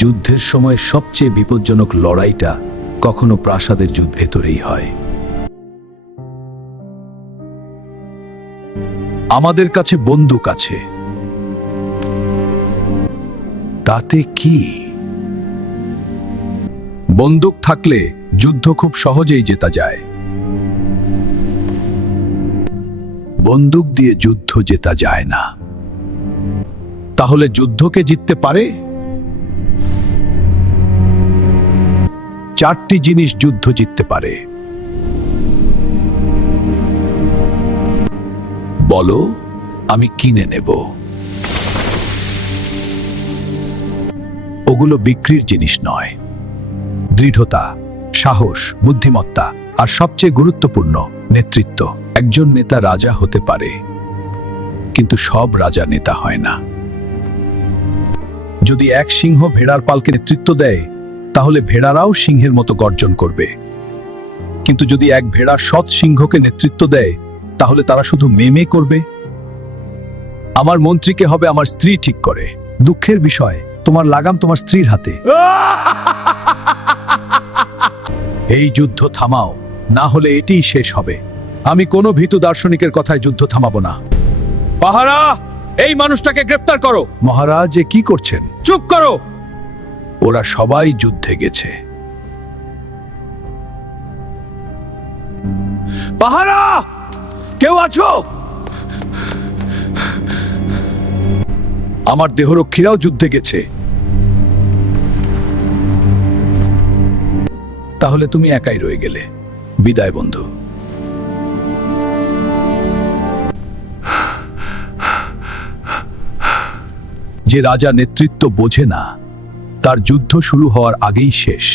যুদ্ধের সময় সবচেয়ে বিপজ্জনক লড়াইটা কখনো প্রাসাদের যুদ্ধ ভেতরেই হয়। আমাদের কাছে বন্দুক আছে, তাতে কি? বন্দুক থাকলে যুদ্ধ খুব সহজেই জেতা যায়। বন্দুক দিয়ে যুদ্ধ জেতা যায় না। তাহলে যুদ্ধকে জিততে পারে? চারটি জিনিস যুদ্ধ জিততে পারে। বলো, আমি কিনে নেব। ওগুলো বিক্রির জিনিস নয়। দৃঢ়তা, সাহস, বুদ্ধিমত্তা আর সবচেয়ে গুরুত্বপূর্ণ নেতৃত্ব। একজন নেতা রাজা হতে পারে, কিন্তু সব রাজা নেতা হয় না। যদি এক সিংহ ভেড়ার পালকে নেতৃত্ব দেয়, তাহলে ভেড়ারাও সিংহের মতো গর্জন করবে। কিন্তু যদি এক ভেড়া সৎ সিংহকে নেতৃত্ব দেয়, তাহলে তারা শুধু মেমে করবে। আমার মন্ত্রীকে হবে আমার স্ত্রী ঠিক করে। দুঃখের বিষয়, তোমার লাগাম তোমার স্ত্রীর হাতে। এই যুদ্ধ থামাও, না হলে এটিই শেষ হবে। আমি কোনো ভীতু দার্শনিকের কথায় যুদ্ধ থামাবো না। পাহারা, এই মানুষটাকে গ্রেফতার করো। মহারাজ, এ কি করছেন? চুপ করো। ওরা সবাই যুদ্ধে গেছে। পাহারা, কেউ আছো? আমার দেহরক্ষীরাও যুদ্ধে গেছে। তাহলে তুমি একাই রয়ে গেলে। বিদায় বন্ধু। যে রাজা নেতৃত্ব বোঝে না, তার যুদ্ধ শুরু হওয়ার আগেই শেষ।